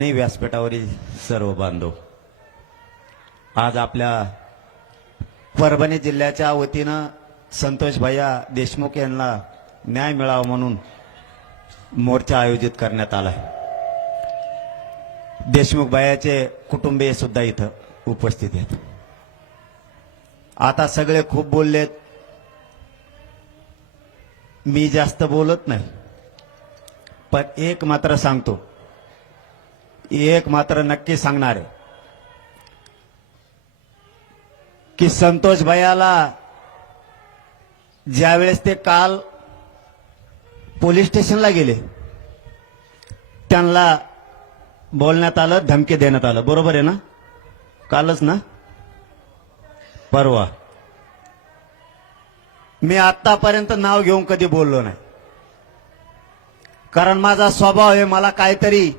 नाही व्यासपीठावरील सर्व बांधव, आज आपल्या परभणी जिल्ह्याच्या वतीनं संतोष भैया देशमुख यांना न्याय मिळावा म्हणून मोर्चा आयोजित करण्यात आला आहे। देशमुख भैयाचे कुटुंबीय सुद्धा इथं उपस्थित आहेत। आता सगळे खूप बोललेत, मी जास्त बोलत नाही, पण एक मात्र सांगतो, एक मात्र नक्की सांगणार आहे की संतोष भैयाला ज्यावेळेस ते काल पोलीस स्टेशनला गेले त्यांना बोलण्यात आलं, धमकी देण्यात आलं, बरोबर आहे ना? कालच ना, परवा। मी आतापर्यंत नाव घेऊन कधी बोललो नाही, कारण माझा स्वभाव आहे, मला काहीतरी